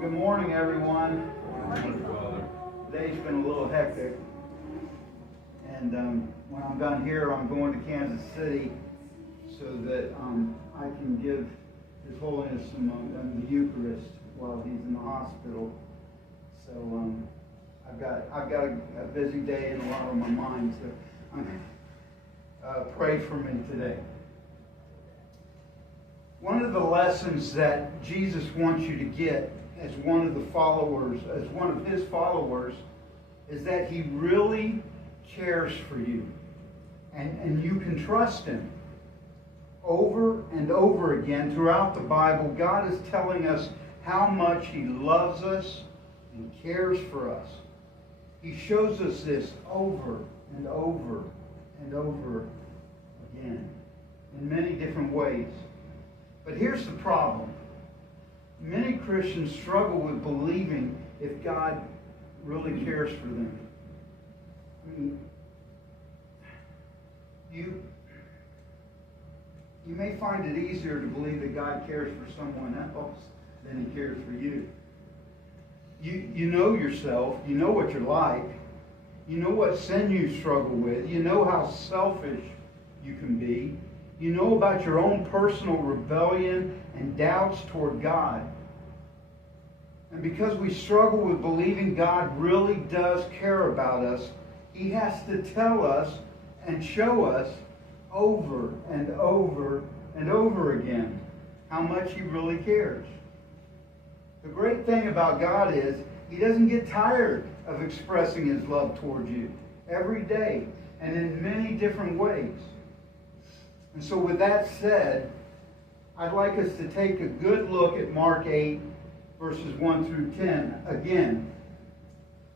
Good morning, everyone. Today's been a little hectic, and when I'm done here, I'm going to Kansas City so that I can give His Holiness the Eucharist while he's in the hospital. So I've got a busy day and a lot on my mind. So pray for me today. One of the lessons that Jesus wants you to get as one of his followers, is that he really cares for you. And you can trust him. Over and over again throughout the Bible, God is telling us how much he loves us and cares for us. He shows us this over and over and over again in many different ways. But here's the problem. Many Christians struggle with believing if God really cares for them. I mean, you may find it easier to believe that God cares for someone else than he cares for you. You know yourself. You know what you're like. You know what sin you struggle with. You know how selfish you can be. You know about your own personal rebellion and doubts toward God. And because we struggle with believing God really does care about us, he has to tell us and show us over and over and over again how much he really cares. The great thing about God is he doesn't get tired of expressing his love toward you every day and in many different ways. And so with that said, I'd like us to take a good look at Mark 8, verses 1 through 10 again,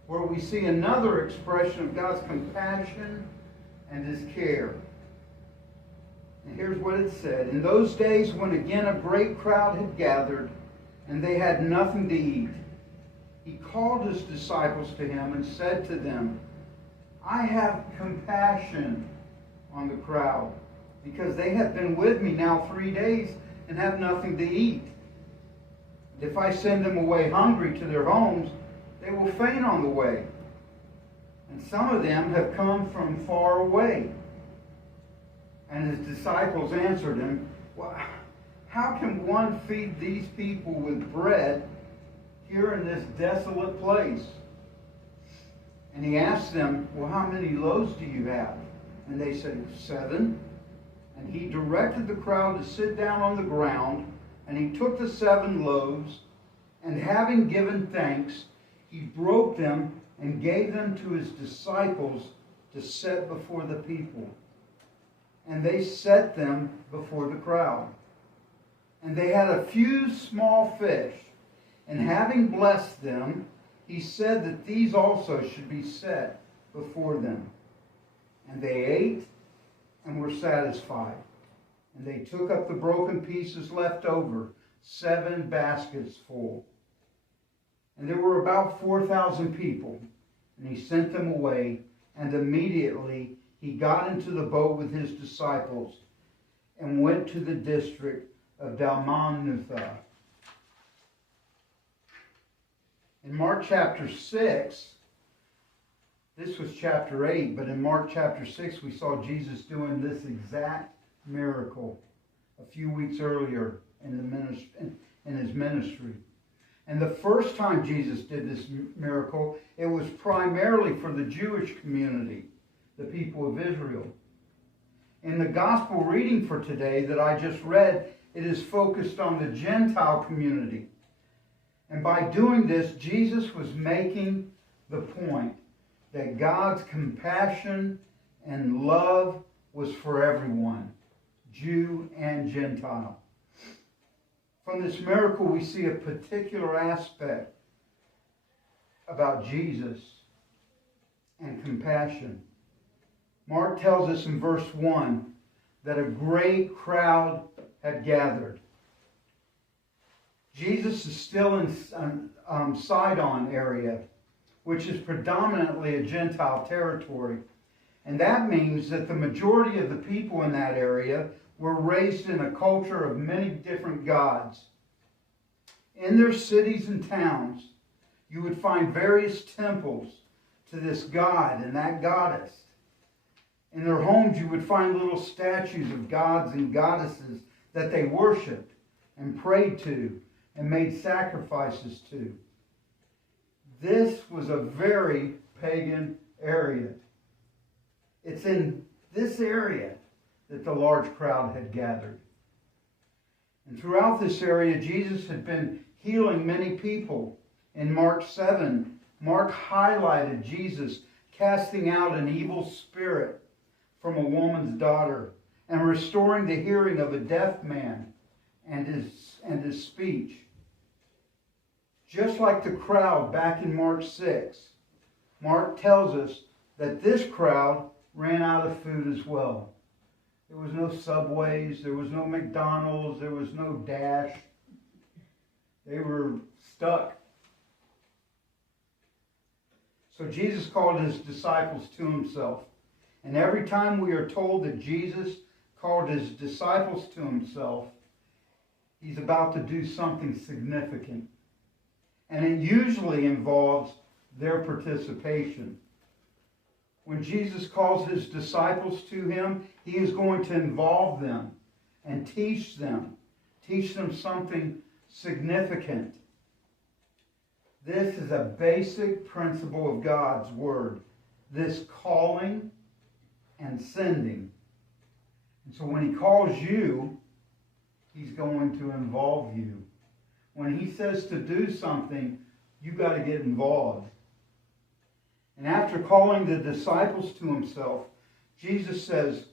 where we see another expression of God's compassion and his care. And here's what it said. In those days when again a great crowd had gathered and they had nothing to eat, he called his disciples to him and said to them, I have compassion on the crowd, because they have been with me now 3 days and have nothing to eat. If I send them away hungry to their homes, they will faint on the way. And some of them have come from far away. And his disciples answered him, well, how can one feed these people with bread here in this desolate place? And he asked them, well, how many loaves do you have? And they said, 7. And he directed the crowd to sit down on the ground, and he took the 7 loaves, and having given thanks, he broke them and gave them to his disciples to set before the people. And they set them before the crowd. And they had a few small fish, and having blessed them, he said that these also should be set before them. And they ate and were satisfied. And they took up the broken pieces left over, 7 baskets full. And there were about 4,000 people. And he sent them away, and immediately he got into the boat with his disciples and went to the district of Dalmanutha. In Mark chapter 6, this was chapter 8, but in Mark chapter 6 we saw Jesus doing this exact miracle a few weeks earlier in his ministry. And the first time Jesus did this miracle, it was primarily for the Jewish community, the people of Israel. In the gospel reading for today that I just read, it is focused on the Gentile community. And by doing this, Jesus was making the point that God's compassion and love was for everyone, Jew and Gentile. From this miracle, we see a particular aspect about Jesus and compassion. Mark tells us in verse 1 that a great crowd had gathered. Jesus is still in Sidon area, which is predominantly a Gentile territory. And that means that the majority of the people in that area were raised in a culture of many different gods. In their cities and towns, you would find various temples to this god and that goddess. In their homes, you would find little statues of gods and goddesses that they worshipped and prayed to and made sacrifices to. This was a very pagan area. It's in this area that the large crowd had gathered. And throughout this area, Jesus had been healing many people. In Mark 7, Mark highlighted Jesus casting out an evil spirit from a woman's daughter and restoring the hearing of a deaf man and his speech. Just like the crowd back in Mark 6, Mark tells us that this crowd ran out of food as well. There was no Subways, there was no McDonald's, there was no Dash. They were stuck. So Jesus called his disciples to himself. And every time we are told that Jesus called his disciples to himself, he's about to do something significant. And it usually involves their participation. When Jesus calls his disciples to him, he is going to involve them and teach them something significant. This is a basic principle of God's word, this calling and sending. And so when he calls you, he's going to involve you. When he says to do something, you've got to get involved. And after calling the disciples to himself, Jesus says,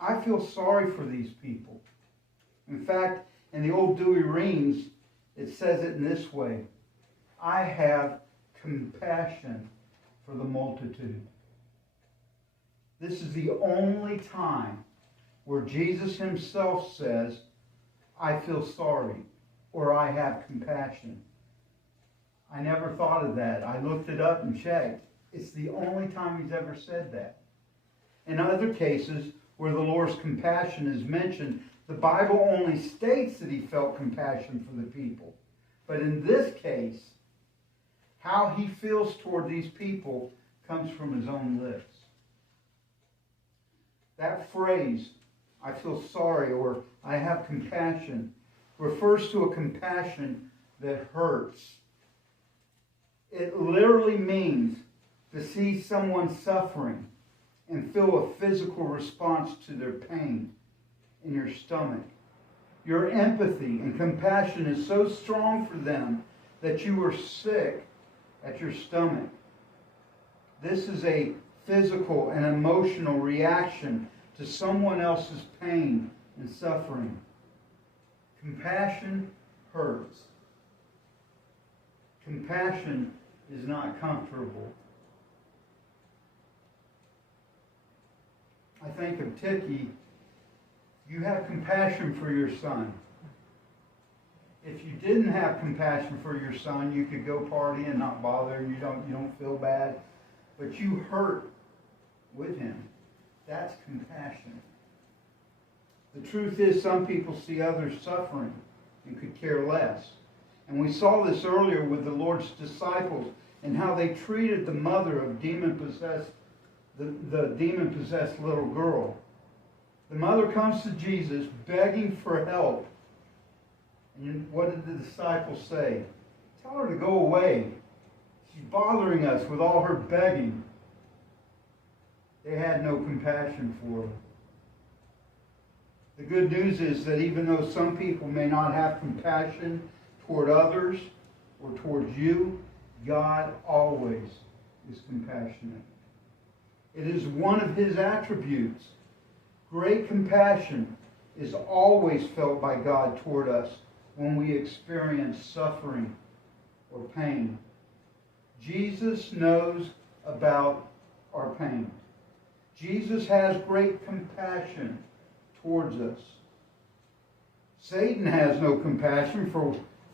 I feel sorry for these people. In fact, in the old Dewey Reams, it says it in this way: I have compassion for the multitude. This is the only time where Jesus himself says, I feel sorry, or I have compassion. I never thought of that. I looked it up and checked. It's the only time he's ever said that. In other cases where the Lord's compassion is mentioned, the Bible only states that he felt compassion for the people. But in this case, how he feels toward these people comes from his own lips. That phrase, I feel sorry, or I have compassion, refers to a compassion that hurts. It literally means to see someone suffering and feel a physical response to their pain in your stomach. Your empathy and compassion is so strong for them that you are sick at your stomach. This is a physical and emotional reaction to someone else's pain and suffering. Compassion hurts. Compassion is not comfortable. I think of Tiki. You have compassion for your son. If you didn't have compassion for your son, you could go party and not bother. You don't feel bad, but you hurt with him. That's compassion. The truth is, some people see others suffering and could care less. And we saw this earlier with the Lord's disciples and how they treated the mother of the demon-possessed little girl. The mother comes to Jesus begging for help. And what did the disciples say? Tell her to go away. She's bothering us with all her begging. They had no compassion for her. The good news is that even though some people may not have compassion toward others or towards you, God always is compassionate. It is one of his attributes. Great compassion is always felt by God toward us when we experience suffering or pain. Jesus knows about our pain. Jesus has great compassion towards us. Satan has no compassion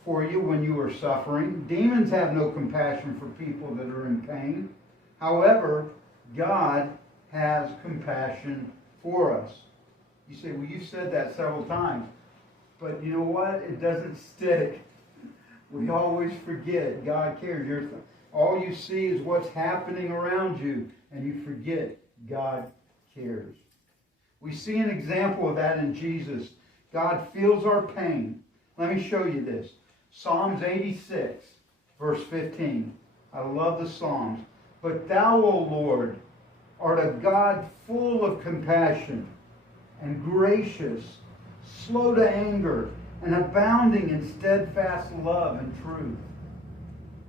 for you when you are suffering. Demons have no compassion for people that are in pain. However, God has compassion for us. You say, well, you said that several times. But you know what? It doesn't stick. We always forget God cares. All you see is what's happening around you, and you forget God cares. We see an example of that in Jesus. God feels our pain. Let me show you this. Psalms 86, verse 15. I love the Psalms. But thou, O Lord, art a God full of compassion and gracious, slow to anger, and abounding in steadfast love and truth.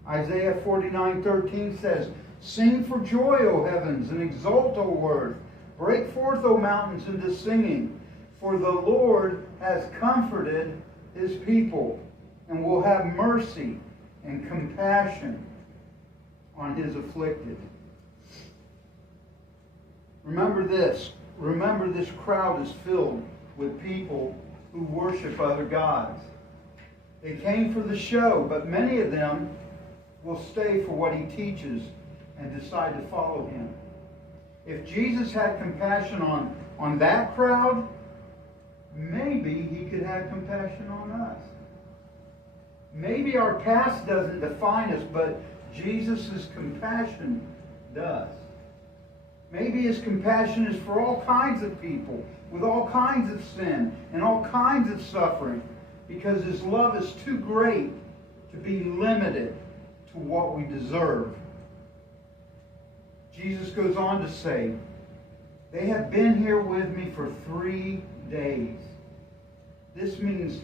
Isaiah 49:13 says, Sing for joy, O heavens, and exult, O earth. Break forth, O mountains, into singing. For the Lord has comforted his people, and will have mercy and compassion on his afflicted. Remember this. Remember, this crowd is filled with people who worship other gods. They came for the show, but many of them will stay for what he teaches and decide to follow him. If Jesus had compassion on that crowd, maybe he could have compassion on us. Maybe our past doesn't define us, but Jesus' compassion does. Maybe his compassion is for all kinds of people, with all kinds of sin and all kinds of suffering, because his love is too great to be limited to what we deserve. Jesus goes on to say, They have been here with me for 3 days. This means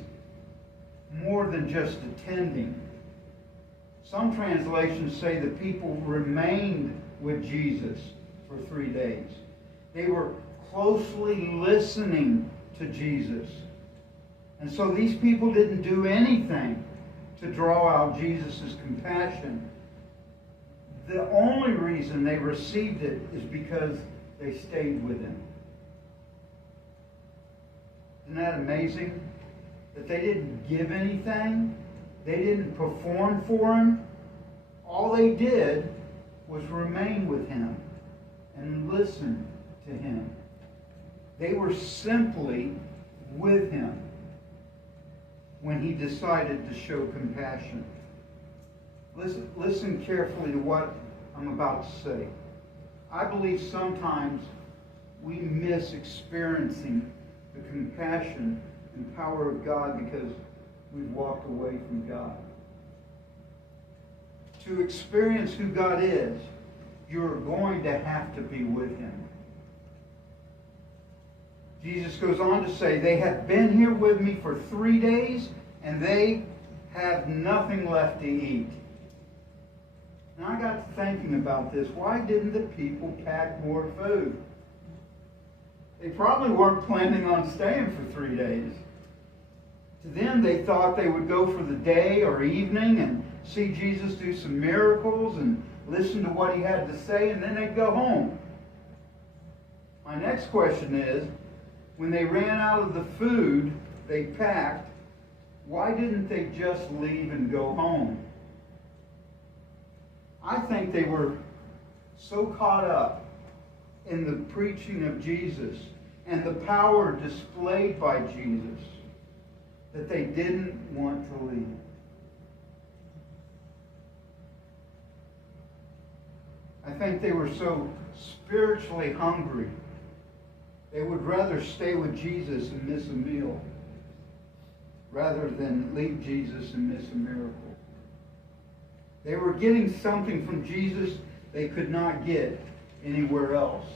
more than just attending. Some translations say the people remained with Jesus for 3 days. They were closely listening to Jesus. And so these people didn't do anything to draw out Jesus' compassion. The only reason they received it is because they stayed with him. Isn't that amazing? That they didn't give anything. They didn't perform for him. All they did was remain with him and listen to him. They were simply with him when he decided to show compassion. Listen carefully to what I'm about to say. I believe sometimes we miss experiencing the compassion and power of God because we've walked away from God. To experience who God is, you're going to have to be with him. Jesus goes on to say, They have been here with me for 3 days, and they have nothing left to eat. Now I got to thinking about this. Why didn't the people pack more food? They probably weren't planning on staying for 3 days. To them, they thought they would go for the day or evening and see Jesus do some miracles and listen to what he had to say, and then they'd go home. My next question is, when they ran out of the food they packed, why didn't they just leave and go home? I think they were so caught up in the preaching of Jesus and the power displayed by Jesus that they didn't want to leave. I think they were so spiritually hungry, they would rather stay with Jesus and miss a meal rather than leave Jesus and miss a miracle. They were getting something from Jesus they could not get anywhere else.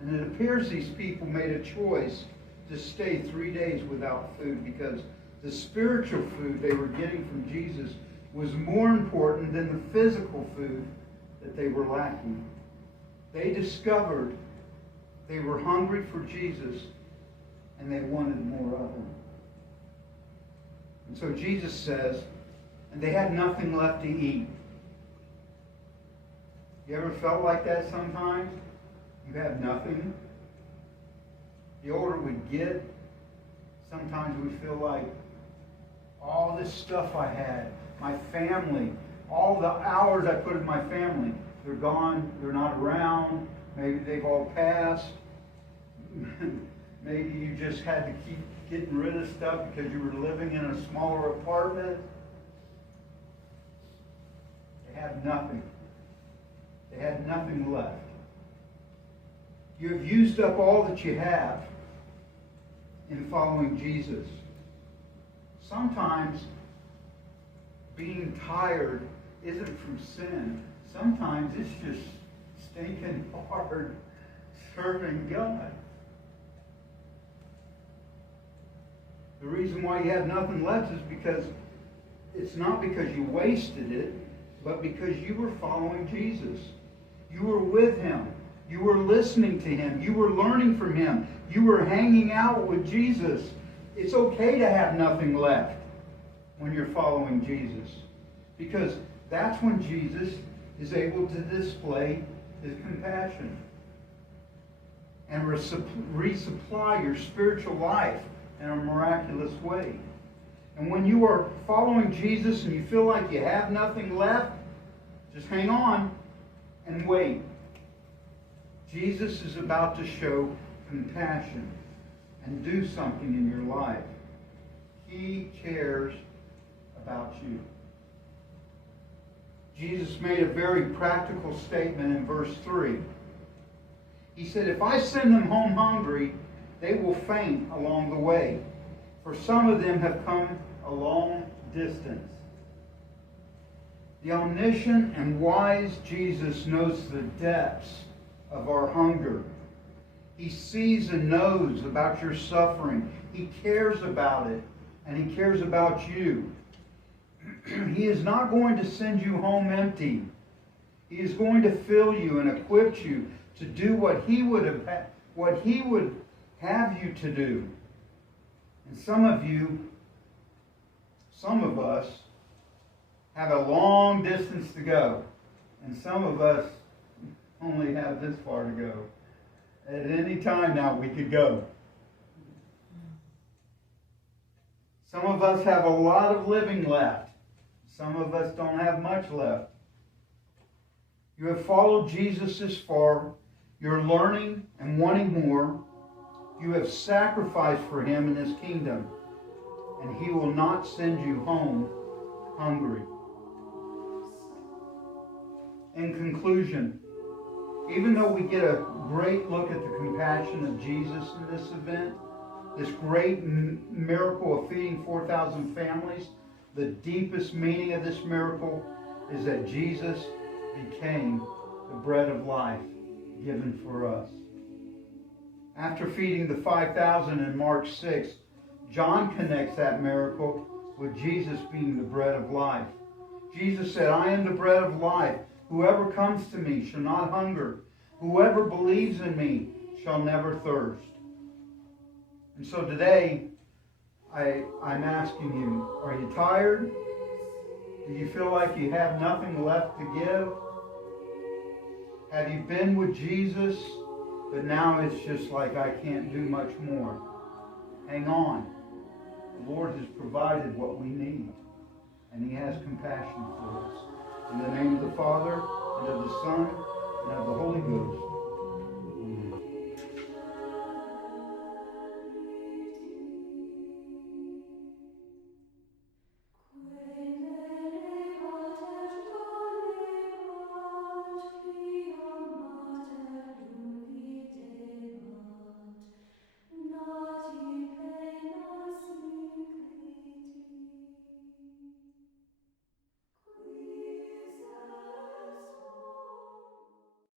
And it appears these people made a choice to stay 3 days without food because the spiritual food they were getting from Jesus was more important than the physical food that they were lacking. They discovered they were hungry for Jesus and they wanted more of him. And so Jesus says, and they had nothing left to eat. You ever felt like that sometimes? You have nothing. The older we get, sometimes we feel like all this stuff I had, my family, all the hours I put in my family, they're gone, they're not around, maybe they've all passed. Maybe you just had to keep getting rid of stuff because you were living in a smaller apartment. They have nothing. They had nothing left. You have used up all that you have in following Jesus. Sometimes being tired isn't from sin. Sometimes it's just stinking hard serving God. The reason why you have nothing left is because it's not because you wasted it, but because you were following Jesus. You were with Him. You were listening to Him. You were learning from Him. You were hanging out with Jesus. It's okay to have nothing left when you're following Jesus, because that's when Jesus is able to display His compassion and resupply your spiritual life in a miraculous way. And when you are following Jesus and you feel like you have nothing left, just hang on and wait. Jesus is about to show compassion and do something in your life. He cares about you. Jesus made a very practical statement in verse 3. He said, if I send them home hungry, they will faint along the way, for some of them have come a long distance. The omniscient and wise Jesus knows the depths of our hunger. He sees and knows about your suffering. He cares about it, and He cares about you. He is not going to send you home empty. He is going to fill you and equip you to do what He would have you to do. And some of us have a long distance to go, and some of us only have this far to go. At any time now we could go. Some of us have a lot of living left. Some of us don't have much left. You have followed Jesus this far. You're learning and wanting more. You have sacrificed for Him in His kingdom, and He will not send you home hungry. In conclusion, even though we get a great look at the compassion of Jesus in this event, this great miracle of feeding 4,000 families, the deepest meaning of this miracle is that Jesus became the bread of life given for us. After feeding the 5,000 in Mark 6, John connects that miracle with Jesus being the bread of life. Jesus said, I am the bread of life. Whoever comes to me shall not hunger. Whoever believes in me shall never thirst. And so today, I'm asking you, are you tired? Do you feel like you have nothing left to give? Have you been with Jesus, but now it's just like I can't do much more? Hang on. The Lord has provided what we need, and He has compassion for us. In the name of the Father, and of the Son, and of the Holy Ghost.